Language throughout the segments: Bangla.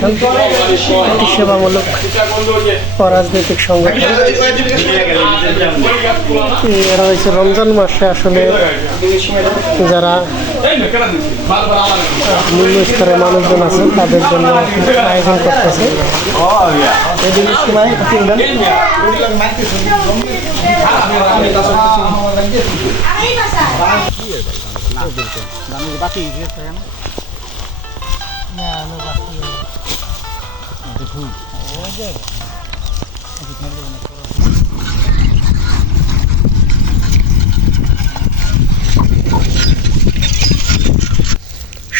ফাউন্ডেশন একটি সেবামূলক অরাজনৈতিক সংগঠন। এরা হয়েছে রমজান মাসে আসলে যারা নিম্ন স্তরের মানুষজন আছে তাদের জন্য আয়োজন করতেছে।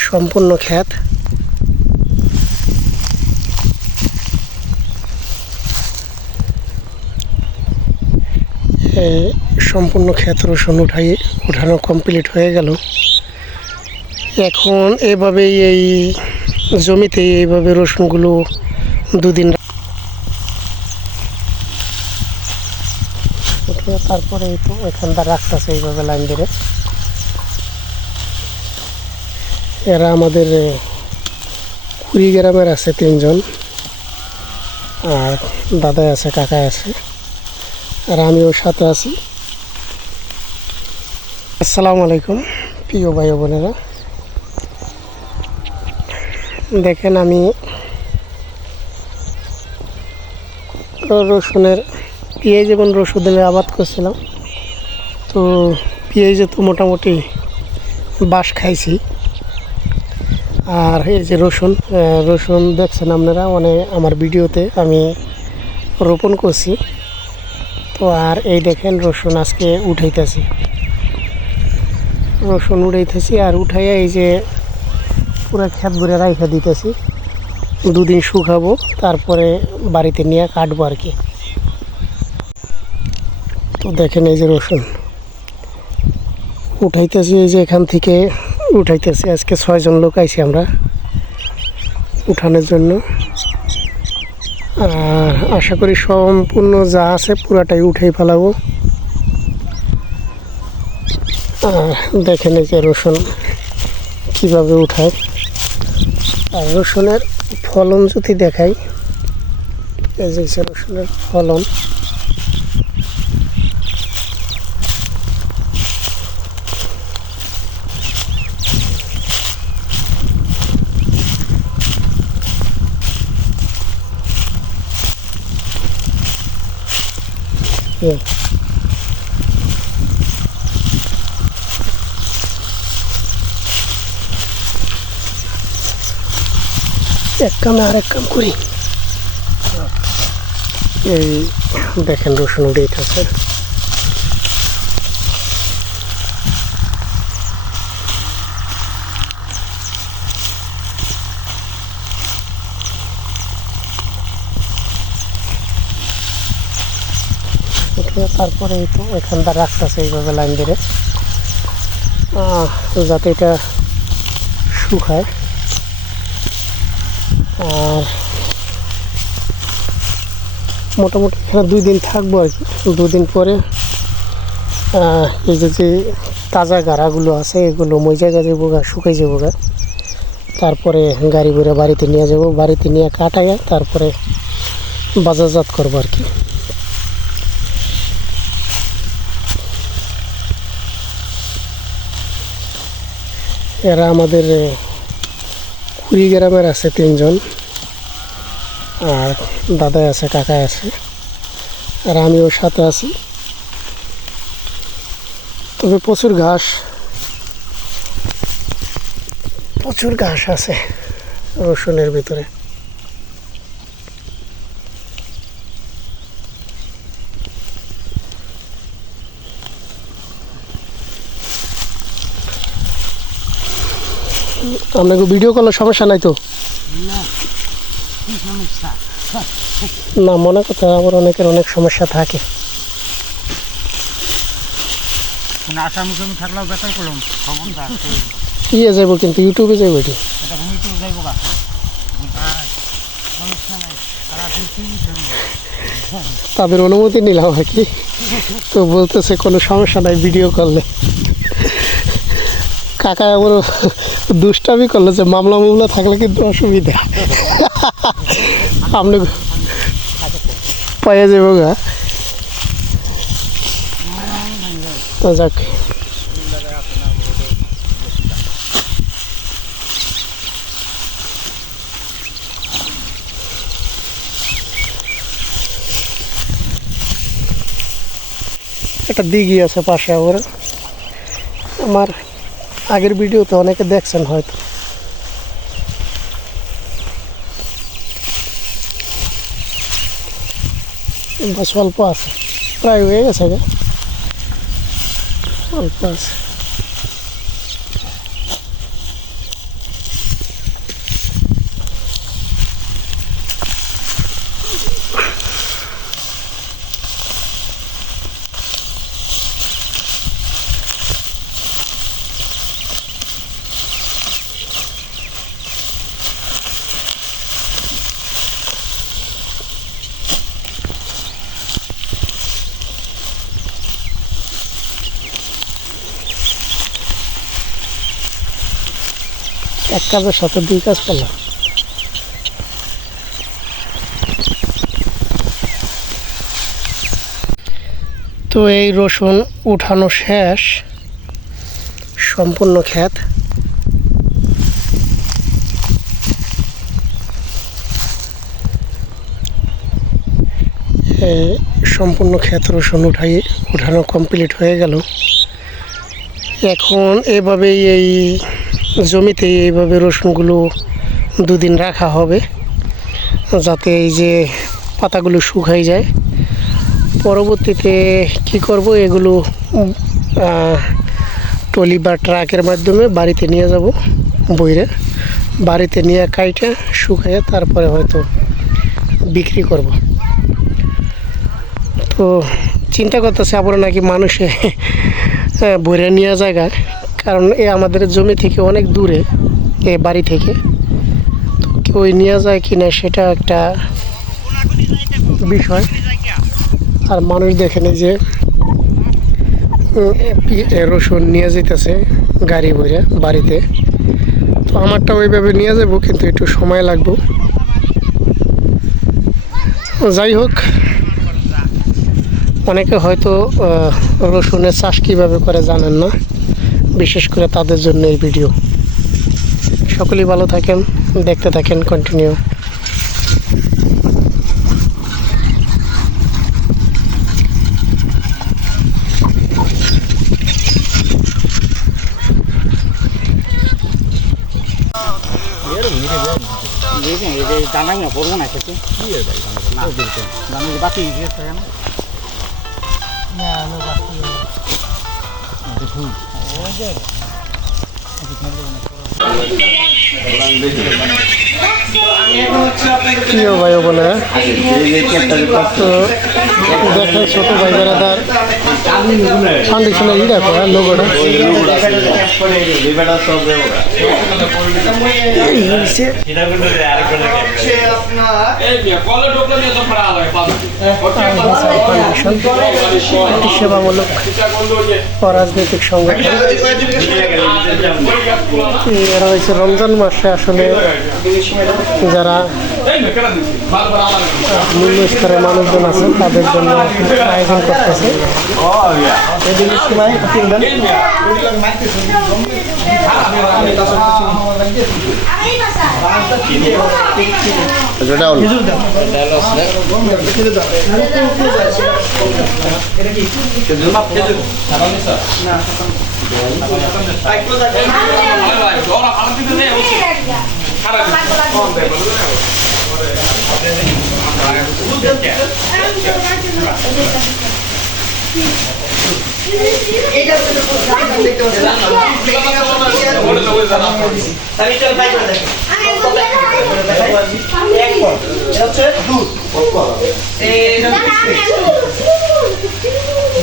সম্পূর্ণ ক্ষেত, সম্পূর্ণ ক্ষেত রসুন উঠানো কমপ্লিট হয়ে গেল। এখন এভাবেই এই জমিতে এইভাবে রসুনগুলো দুদিন তারপরে এই তো এখানটা রাখতেছে এইভাবে লাইন ধরে। এরা আমাদের কুড়িগ্রামের আছে 3 জন, আর দাদা আছে, কাকা আছে, আর আমিও সাথে আছি। আসসালামু আলাইকুম প্রিয় ভাই বোনেরা, দেখেন আমি রসুনের পেঁয়াজ এবং রসুনের আবাদ করছিলাম। তো পেঁয়াজে তো মোটামুটি বাঁশ খাইছি, আর এই যে রসুন দেখছেন আপনারা আমার ভিডিওতে আমি রোপণ করছি। তো আর এই দেখেন রসুন আজকে উঠাইতেছি আর উঠাইয়া এই যে পুরো ক্ষেত ভরে রাইখা দিতেছি। 2 দিন শুকাবো, তারপরে বাড়িতে নিয়ে কাটবো আর কি। তো দেখেন এই যে রসুন উঠাইতেছি, এই যে এখান থেকে উঠাইতেছি। আজকে 6 জন লোক আইছি আমরা উঠানোর জন্য। আর আশা করি সম্পূর্ণ যা আছে পুরাটাই উঠাই ফেলাবো। দেখেন এই যে রসুন কীভাবে উঠায়। আর রসুনের ফলন যদি দেখাই, এই যে রসুনের ফলন, এক কামে আরেক কাম করি। এই দেখেন রসুন উঠেইতেছে। তারপরে এই তো এখানটা রাখতেছে এইভাবে লাইন ধরে, যাতে এটা শুকায়। আর মোটামুটি এখানে 2 দিন থাকবো আর কি। 2 দিন পরে এই যে তাজা গাড়াগুলো আছে এগুলো মই জায়গা যাবো, শুকাই যাবো। তারপরে গাড়ি করে বাড়িতে নিয়ে যাব, বাড়িতে নিয়ে কাটাইয়া তারপরে বাজারজাত করবো আর কি। এরা আমাদের কুড়িগ্রামের আছে 3 জন, আর দাদা আছে, কাকা আছে, আর আমিও সাথে আছি। তবে প্রচুর ঘাস আছে রসুনের ভিতরে। আপনাকে ভিডিও করলে সমস্যা নাই তো? না, মনে করতে আবার অনেকের অনেক সমস্যা থাকে। ইয়ে যাবো, কিন্তু ইউটিউবে যাবো, এটি তাদের অনুমতি নিলাম আর কি। তো বলতেছে কোনো সমস্যা নাই ভিডিও করলে। কাকা এমন দুষ্টামি করলো যে মামলা থাকলে কিন্তু অসুবিধা। আপনি পাইয়া যাবো গা তো যাক একটা দিঘি আছে পাশে আবার আমার আগের ভিডিওতে অনেকে দেখছেন হয়তো বাস অল্প আছে প্রায় হয়ে গেছে গে অল্প আছে এক কাজের সাথে দুই কাজ করলাম তো এই রসুন উঠানো শেষ সম্পূর্ণ ক্ষেত সম্পূর্ণ ক্ষেত রসুন উঠানো কমপ্লিট হয়ে গেল এখন এভাবেই এই জমিতে এইভাবে রসুনগুলো দুদিন রাখা হবে যাতে এই যে পাতাগুলো শুকাই যায় পরবর্তীতে কি করব এগুলো ট্রলি বা ট্রাকের মাধ্যমে বাড়িতে নিয়ে যাব বইরে বাড়িতে নিয়ে কাইটা শুকাইয়ে তারপরে হয়তো বিক্রি করব তো চিন্তা করতেছে আবার নাকি মানুষে বইরে নিয়ে জায়গা কারণ আমাদের জমি থেকে অনেক দূরে এই বাড়ি থেকে তো কেউ নিয়ে যায় কিনা সেটা একটা বিষয় আর মানুষ দেখেনি যে রসুন নিয়ে যেতেছে গাড়ি ভরে বাড়িতে তো আমারটা ওইভাবে নিয়ে যাব কিন্তু একটু সময় লাগবে যাই হোক অনেকে হয়তো রসুনের চাষ কীভাবে করে জানেন না বিশেষ করে তাদের জন্য এই ভিডিও সকলেই ভালো থাকেন দেখতে থাকেন কন্টিনিউ দানা করবো না খেতে দানা বাকি প্রিয় ভাই বোনেরা তো দেখেন ছোট ভাই বেড়াদার ফাউন্ডেশনে ই রাখো লোগোটা সেবামূলক অরাজনৈতিক সংগঠন এরা হয়েছে রমজান মাসে আসলে যারা নিম্ন স্তরের মানুষজন আছে তাদের জন্য আয়োজন করতেছে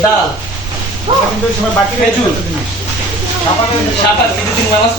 ডাল বাকি খেজুর সাত আট দিন মাস